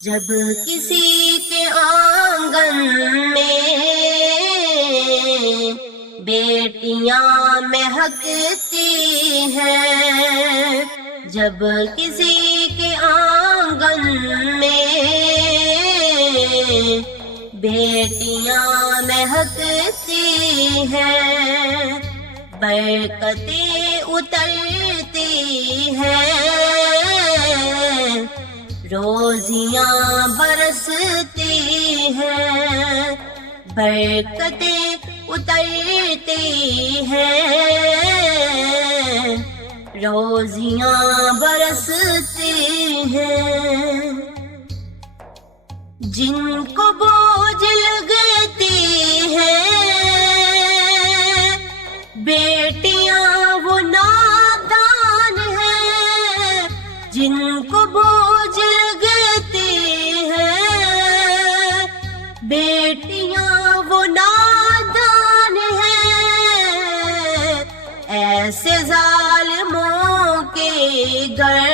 جب کسی کے آنگن میں بیٹیاں مہکتی ہیں، جب کسی کے آنگن میں بیٹیاں مہکتی ہیں، برکتیں اترتی ہیں، روزیاں برستی ہیں، برکتیں اترتی ہیں، روزیاں برستی ہیں۔ جن کو بوجھ لگتی ہے بیٹیاں وہ نادان ہیں، جن کو بوجھ لگتی ہے بیٹیاں وہ نادان ہیں، ایسے ظالموں کے گھر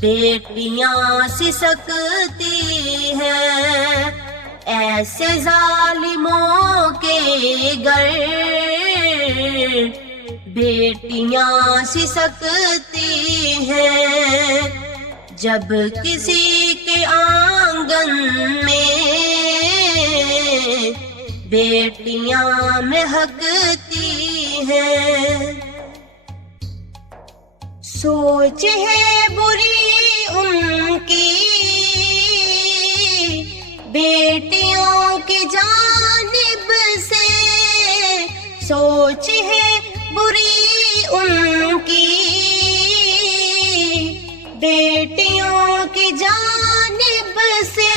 بیٹیاں سسکتی ہیں، ایسے ظالموں کے گھر بیٹیاں سسکتی ہیں۔ جب کسی کے آنگن میں بیٹیاں مہکتی ہیں، سوچ ہے بری ان کی بیٹیوں کی جانب سے، سوچ ہے بری ان کی بیٹیوں کی جانب سے،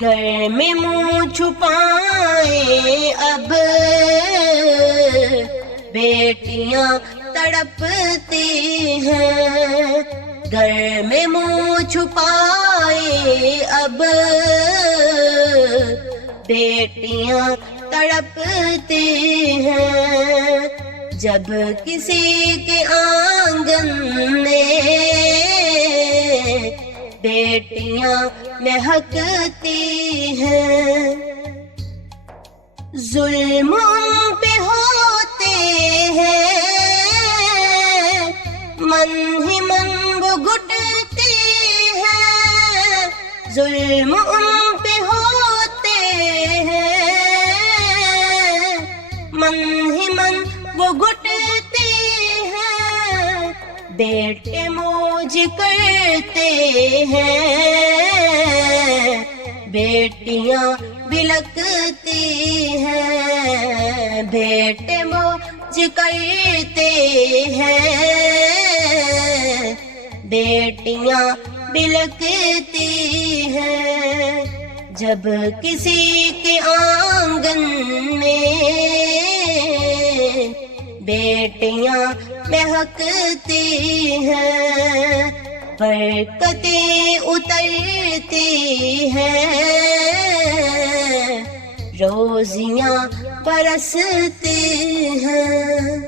گھر میں منہ چھپائیں اب بیٹیاں تڑپتی ہیں، گھر میں منہ چھپائے اب بیٹیاں تڑپتی ہیں۔ جب کسی کے آنگن میں بیٹیاں مہکتی ہیں، ظلم ان پہ ہوتے ہیں، من ہی من وہ گھٹتے ہیں، ظلم ان پہ ہوتے ہیں، من ہی من وہ گھٹتے ہیں، بیٹے موج کرتے ہیں، بیٹیاں بلکتی ہیں، بیٹے موج کرتے ہیں، بیٹیاں بلکتی ہیں۔ جب کسی کے آنگن میں بیٹیاں مہکتی ہیں، برکتیں اترتی ہیں، روزیاں برستی ہیں۔